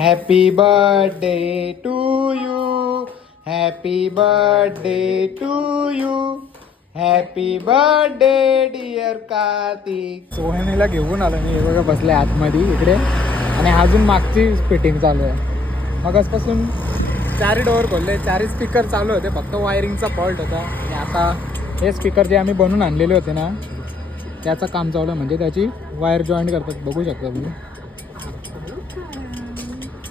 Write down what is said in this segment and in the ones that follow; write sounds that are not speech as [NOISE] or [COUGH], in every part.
Happy birthday to you happy birthday to you happy birthday dear Kartik सोहनीला घेऊन आलो मी. हे बघा बसले आतमध्ये इकडे. आणि अजून मागची फिटिंग चालू आहे. मगचपासून चारही डोअर खोलले. चारही स्पीकर चालू होते. फक्त वायरिंगचा फॉल्ट होता. आणि आता हे स्पीकर जे आम्ही बनवून आणलेले होते ना त्याचं काम चालू आहे. म्हणजे त्याची वायर जॉईन करतात. बघू शकता तुम्ही.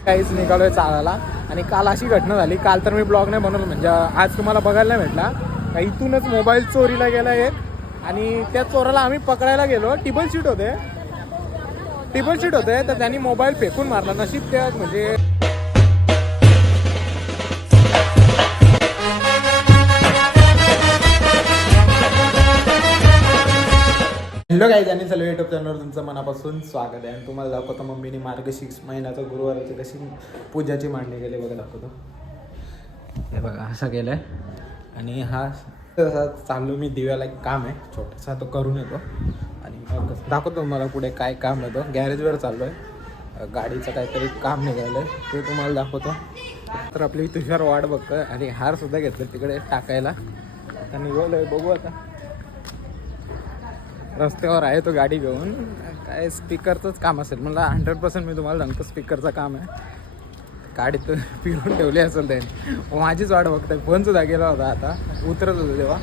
काहीच निघालोय चालायला. आणि काल अशी घटना झाली. काल तर मी ब्लॉग नाही बनवलं म्हणजे आज तुम्हाला बघायला नाही भेटला. इथूनच मोबाईल चोरीला गेला एक. आणि त्या चोराला आम्ही पकडायला गेलो. टिबल शीट होते. टिबल शीट होते तर त्यांनी मोबाईल फेकून मारला. नशीब त्या म्हणजे हॅलो काय आणि सर्व युट्यूब चॅनलवर तुमचं मनापासून स्वागत आहे. आणि तुम्हाला दाखवतो मम्मीने मार्गशीर्ष महिन्याचा गुरुवाराची कशी पूजाची मांडणी केली बघा दाखवतो. हे बघा असं केलं आहे आणि हा तसा चालू मी दिव्याला एक काम आहे. छोटासा तो करून येतो. आणि मग दाखवतो तुम्हाला पुढे काय काम येतो गॅरेजवर चाललो आहे गाडीचं काहीतरी काम निघालं आहे ते तुम्हाला दाखवतो. तर आपली तुषार वाट बघतोय. आणि हारसुद्धा घेतलं तिकडे टाकायला. आणि निघालो आहे बघू आता. रस्त्यावर आहे तो गाडी घेऊन. काय स्पीकरचंच काम असेल. मला हंड्रेड पर्सेंट मी तुम्हाला सांगतो स्पीकरचं काम आहे. गाडीत पिळून ठेवली असेल त्याने. माझीच वाट बघतोय. फोन सुद्धा गेला होता आता. उतरत होतो तेव्हा.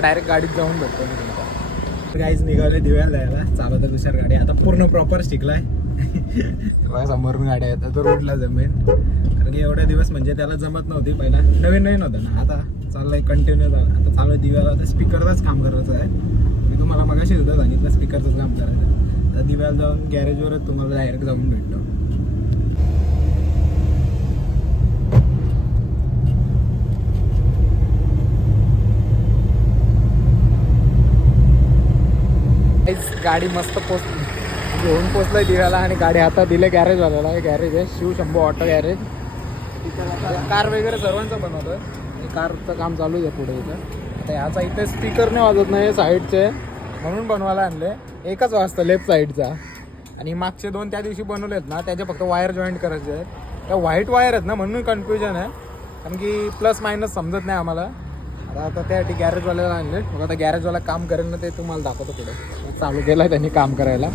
डायरेक्ट गाडीत जाऊन भेटतो मी तुमचा गाईज निघाले दिव्याला जायला. चालवतं दुसऱ्या गाडी. आता पूर्ण प्रॉपर शिकलाय. तेव्हा समोरून गाड्या येतात तो रोडला जमेन कारण की एवढे दिवस म्हणजे त्याला जमत नव्हती. पहिला नवीन नवीन होतं ना. आता चाललंय कंटिन्यू झालं. आता चालू आहे दिव्याला. स्पीकरलाच काम करायचं आहे. मला मग सुद्धा सांगितलं स्पीकरचं काम करायचं. तर आता दिव्याला जाऊन गॅरेजवरच तुम्हाला डायरेक्ट जाऊन भेटतो काहीच गाडी मस्त पोच घेऊन पोचलोय दिव्याला आणि गाडी हातात दिले गॅरेजवाल्याला हे गॅरेज आहे Shiv Shambhu auto garage car वगैरे सर्वांचं बनवतोय. कारचं काम चालूच आहे पुढे इथं. आता ह्याचा इथे स्पीकर नाही वाजत नाही साईडचे म्हणून बनवायला आणले एकच वाजता लेफ्ट साईडचा आणि मागचे दोन त्या दिवशी बनवलेत ना त्याचे फक्त वायर जॉईंट करायचे आहेत. त्या व्हाईट वायर आहेत ना म्हणून कन्फ्युजन आहे. कारण की प्लस मायनस समजत नाही आम्हाला. आता आता त्यासाठी गॅरेजवाल्याला आणले मग आता गॅरेजवाला काम करेल ना ते तुम्हाला दाखवतो पुढे. चालू केलं आहे त्यांनी काम करायला.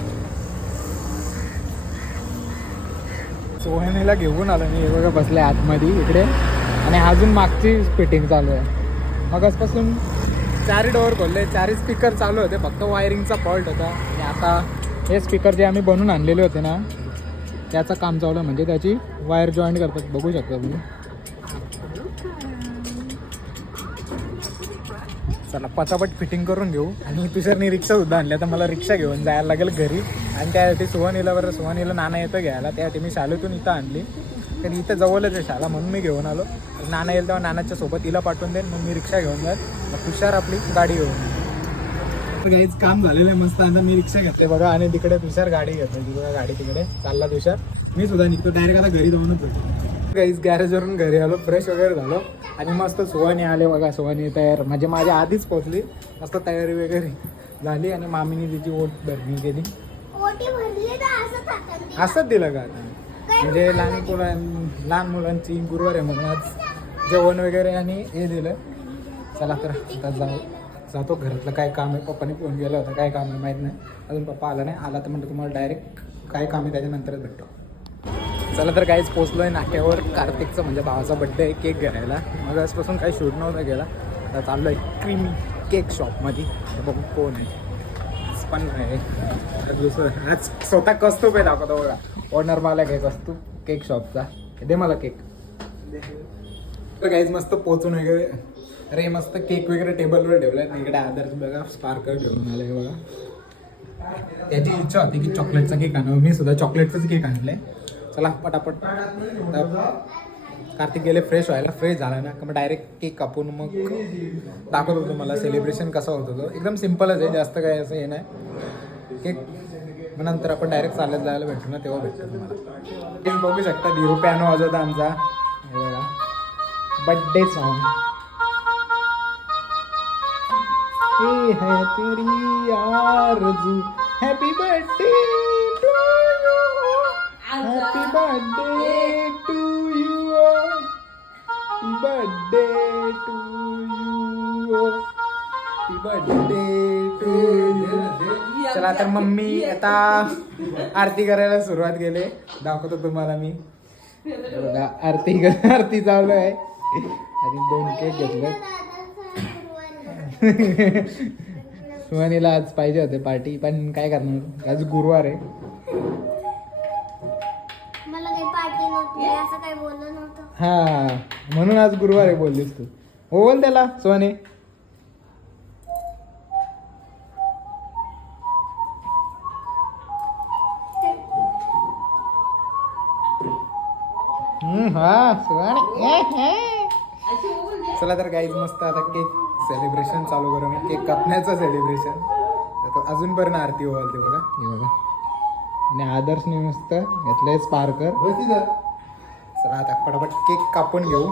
सोहनीला घेऊन आलो मी. हे बघा बसले आतमध्ये इकडे. आणि अजून मागची फिटिंग चालू आहे. मगचपासून चारही डोअर खोलले चारही स्पीकर चालू होते फक्त वायरिंगचा फॉल्ट होता. आणि आता हे स्पीकर जे आम्ही बनवून आणलेले होते ना त्याचं काम चालू आहे. म्हणजे त्याची वायर जॉईन करतात. बघू शकता तुम्ही. चला पटापट फिटिंग करून घेऊ. आणि तुषारने रिक्षा सुद्धा आणल्या तर मला रिक्षा घेऊन जायला लागेल घरी. आणि त्यासाठी सुहानीला बरं सुहानीला नाना येतं घ्यायला. त्यासाठी मी शाळेतून इथं आणली. तर इथं जवळच आहे शाळा म्हणून मी घेऊन आलो. नाना येईल तेव्हा नानाच्या सोबत तिला पाठवून देईन. मग मी रिक्षा घेऊन जाईल. तुषार आपली गाडी घेऊन. काहीच काम झालेलं आहे मस्त. आता मी रिक्षा घेतले बघा आणि तिकडे तुषार गाडी घेतली. ती बघा गाडी तिकडे. चालला तुषार. मी सुद्धा निघतो. डायरेक्ट आता घरी जाऊनच होतो काहीच गॅरेजवरून घरी आलो. फ्रेश वगैरे झालो. आणि मस्त सुहानी आले बघा. सुहानी तयार. म्हणजे माझ्या आधीच पोचली मस्त तयारी वगैरे झाली आणि मामीने तिची ओट भरणी केली. ओटी भरली तर असं टाकलं असंच दिलं का? आता? म्हणजे लहान मुलां लहान मुलांची गुरुवार आहे म्हणून आज जेवण वगैरे आणि हे दिलं. चला तर आता जाऊ. जातो घरातलं काय काम आहे? पप्पाने फोन केला होता. काय काम आहे माहीत नाही. अजून पप्पा आला नाही. आला तर म्हणतो तुम्हाला डायरेक्ट काय काम आहे त्याच्यानंतरच भेटतो. चला तर काहीच पोचलोय नाक्यावर कार्तिकचं म्हणजे भावाचा बड्डे आहे केक घ्यायला. मग आजपासून काही शूट नव्हता गेला आता चाललो आहे क्रीमी केक शॉपमध्ये बघू कोण आहे. आज पण आहे. दुसरं आज स्वतः कस्तूप आहे दाखवतो बघा. ओनर मला केक असतो केक शॉपचा दे मला केक तर काहीच मस्त पोचून वगैरे अरे मस्त केक वगैरे टेबलवर ठेवलाय. आणि इकडे आदर्श बघा स्पार्कर घेऊन आले बघा. त्याची इच्छा होती की चॉकलेटचा केक आणावं मी सुद्धा चॉकलेटचाच केक आणलाय. चला पटापट. कार्तिक गेले फ्रेश व्हायला. फ्रेश झाला ना. का मग डायरेक्ट केक कापून मग दाखवत होतो मला सेलिब्रेशन कसं होत होतं. एकदम सिम्पलच आहे. जास्त काय असं हे नाही. केक मग नंतर आपण डायरेक्ट चालत जायला भेटू ना तेव्हा भेटतो तुम्हाला. बघू शकता धीरू पॅनो वाजवता आमचा बड्डे सॉन्ग है तेरी आरज़ू। Happy birthday to you happy birthday to you happy birthday to you happy birthday to you चला तर मम्मी आता आरती करायला सुरुवात केले. दाखवतो तुम्हाला मी. बघा आरती आरती चालू आहे. आणि दोन केक घेतलं सुहानीला आज पाहिजे होते पार्टी पण काय करणार? आज गुरुवार आहे. मला काही पार्टी नव्हती असं काही बोललं नव्हतं. हा म्हणून आज गुरुवार आहे बोललीस तू. हो बोल त्याला सोने हम्म, हा सुहाने. चला तर काही मस्त आता केक सेलिब्रेशन चालू करू मी केक कापण्याचं सेलिब्रेशन अजूनपर्यंत आरती ओवालते बघा. हे बघा. आणि आदर्शने मस्त घेतलंय स्पार्कर. चला आता पटापट केक कापून घेऊ.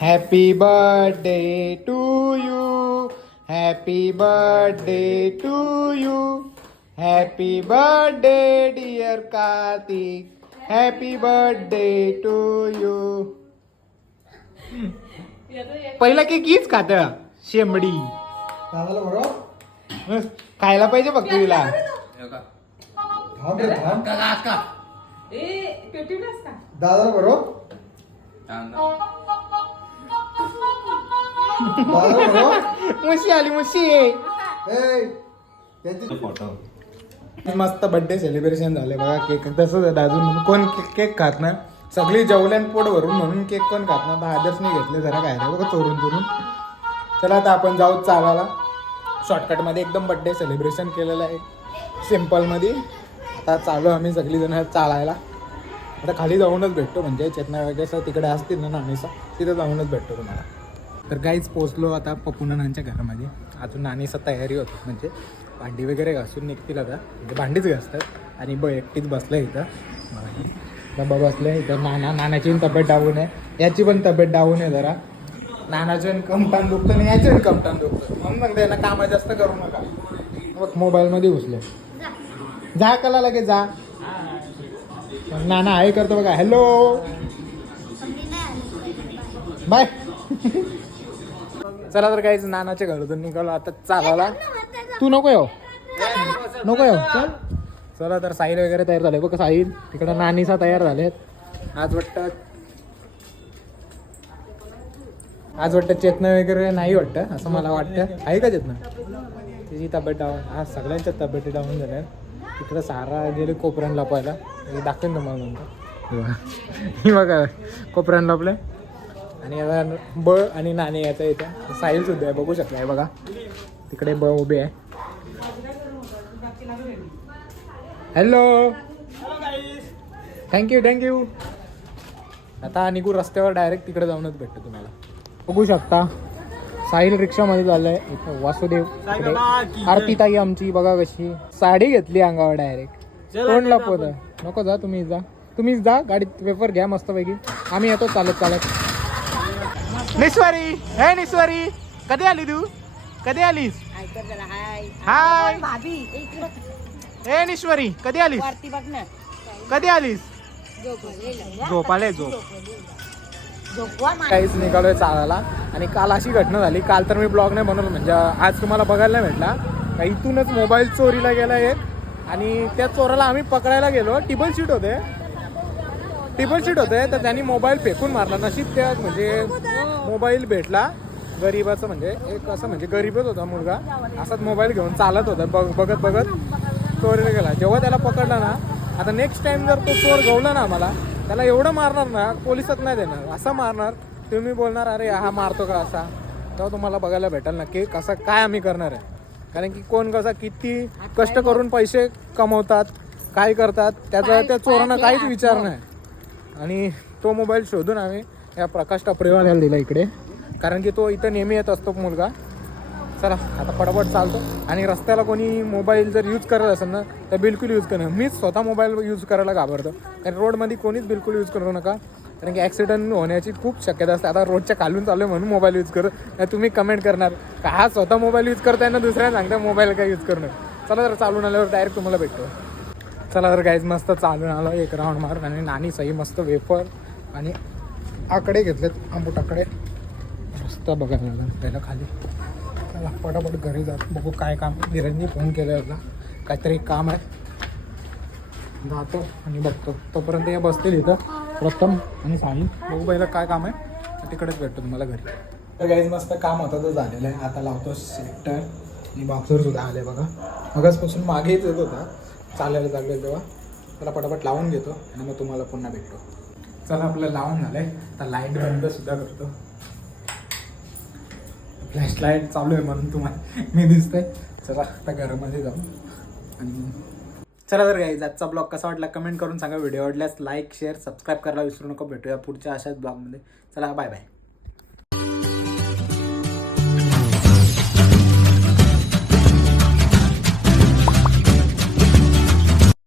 Happy birthday to you happy birthday to you happy birthday dear Kartik happy birthday to you पहिला केक हीच खात शेंबडी. दादाला बरोबर खायला पाहिजे फक्त तिला थांब रे थांब दादाला बरोबर दादाला बरोबर मुशी आली मुशी. ए त्यांची मस्त बर्थडे सेलिब्रेशन झाले बघा. केक तसंच आहे. अजून कोण केक खात ना सगळी जेवल्यान पोट भरून म्हणून केक कोण खात ना आता आदर्शने घेतले जरा काय रे बघा चोरून चोरून. चला आता आपण जाऊ चालायला. शॉर्टकटमध्ये एकदम बर्थडे सेलिब्रेशन केलेलं आहे. सिम्पलमध्ये आता चालू आम्ही सगळीजण चालायला. आता खाली जाऊनच भेटतो म्हणजे चेतना वगैरे तिकडे असतील ना आम्ही तिथे जाऊनच भेटतो तुम्हाला. तर काहीच पोचलो आता पप्पूनानांच्या घरामध्ये. अजून नानीसा तयारी होती म्हणजे भांडी वगैरे घासून निघतील आता. म्हणजे भांडीच घासतात आणि ब एकटीच बसलं इथं. बाबा बसले इथं. नाना नानाची पण तब्येत डाऊन आहे. याची पण तब्येत डाऊन आहे जरा. नानाचं पण कमटान दुखतं आणि याचं पण कमटान दुखतं. म्हणून म्हणते यांना कामं जास्त करू नका. बघ मोबाईलमध्ये घुसले. जा कला लगे जा. मग नाना आहे करतो बघा. हॅलो बाय [LAUGHS] चला तर काहीच नानाच्या घरातून निघालो. आता चालायला. तू नको येऊ. नको येऊ. चल. चला. तर साहिल वगैरे तयार झाले. बघ साहिल तिकडं नानीसा तयार झालेत. आज वाटतं आज वाटतं चेतना वगैरे नाही वाटतं असं मला वाटतं. आहे का चेतना? तिची तब्येत डाऊन आज सगळ्यांच्या तब्येती डाऊन झाल्या तिकडं सारा गेले कोपऱ्यान लपायला हे दाखवेन तुम्हाला नंतर. बघा. ही बघा कोपऱ्यान लपले आणि आता ब आणि नाणे याचा इथं साहिल सुद्धा आहे बघू शकता हे बघा. तिकडे ब उभे आहे. हॅलो थँक्यू थँक्यू आता निघू रस्त्यावर डायरेक्ट तिकडे जाऊनच भेटतो तुम्हाला. बघू शकता. साहिल रिक्षामध्ये चाललंय. इथं वासुदेव. आरती ताई आमची बघा कशी. साडी घेतली अंगावर डायरेक्ट कोण लपवत नको जा तुम्ही जा. तुम्हीच जा गाडीत पेपर घ्या मस्तपैकी. आम्ही येतो चालत चालत. निस्वारी हे निस्वारी कधी आली तू? कधी आलीस? हाय. भाभी हे निश्वरी कधी आलीस? वरती बघ ना. कधी आलीस? झोपाले झोप. काहीच निघालोय चालायला. आणि काल अशी घटना झाली. काल तर मी ब्लॉग नाही बनवलं. म्हणजे आज तुम्हाला बघायला नाही भेटला. का इथूनच मोबाईल चोरीला गेला एक. आणि त्या चोराला आम्ही पकडायला गेलो. टिबल सीट होते. टिबल सीट होते तर त्यांनी मोबाईल फेकून मारला. नशीब त्या म्हणजे मोबाईल भेटला. गरीबाचं म्हणजे एक असं म्हणजे गरीबच होता मुलगा. असाच मोबाईल घेऊन चालत होता बघ बघत बघत. चोरीला गेला. जेव्हा त्याला पकडला ना आता नेक्स्ट टाइम जर तो चोर गवला ना आम्हाला त्याला एवढं मारणार ना पोलिसात नाही देणार. असं मारणार तुम्ही बोलणार अरे हा मारतो का असा? तेव्हा तुम्हाला बघायला भेटेल नक्की कसं काय आम्ही करणार आहे. कारण की कोण कसा किती कष्ट करून पैसे कमवतात काय करतात त्याचा त्या चोरांना काहीच विचार नाही. आणि तो मोबाईल शोधून आम्ही या प्रकाश टपरेवाल्याला दिला इकडे. कारण की तो इथं नेहमी येत असतो मुलगा. चला आता पटापट चालतो. आणि रस्त्याला कोणी मोबाईल जर यूज करत असेल ना तर बिलकुल यूज करणं. मीच स्वतः मोबाईल यूज करायला घाबरतो. कारण रोडमध्ये कोणीच बिलकुल यूज करू नका. कारण की ॲक्सिडेंट होण्याची खूप शक्यता असते. आता रोडच्या खालून चालू आहे म्हणून मोबाईल यूज करू. नाही तुम्ही कमेंट करणार. का हा स्वतः मोबाईल यूज करताय ना दुसऱ्या सांगता मोबाईल काय यूज करणं चला जर चालून आल्यावर डायरेक्ट तुम्हाला भेटतो. चला तर गाईज मस्त चालून आलो. एक राऊंड मारून आणि नानी सही मस्त वेफर आणि आकडे घेतलेत आंबूट आकडे मस्त बघायला लागला त्याला खाली. चला पटापट घरी जात बघू काय काम. धीरजनी फोन केला होता काहीतरी काम आहे. जातो आणि बघतो. तोपर्यंत हे बसतील इथं प्रथम आणि सांगून बघू पहिलं काय काम आहे. तिकडेच भेटतो तुम्हाला घरी. तर गाईज मस्त काम होतं तर झालेलं आहे. आता लावतो सेक्टर आणि बॉक्सर सुद्धा आले बघा. मगाचपासून मागेच येत होता. चालायला लागले तेव्हा. त्याला पटापट लावून घेतो आणि मग तुम्हाला पुन्हा भेटतो. चला आपलं लावून झालंय. आता लाइट बंद सुद्धा करतो. फ्लॅश लाइट चालू आहे म्हणून तुम्हाला मी दिसतंय. चला आता घरामध्ये जाऊ. आणि चला तर गाईज आजचा ब्लॉग कसा वाटला कमेंट करून सांगा. व्हिडिओ आवडल्यास लाईक शेअर सबस्क्राईब करायला विसरू नका. भेटूया पुढच्या अशाच ब्लॉगमध्ये चला बाय बाय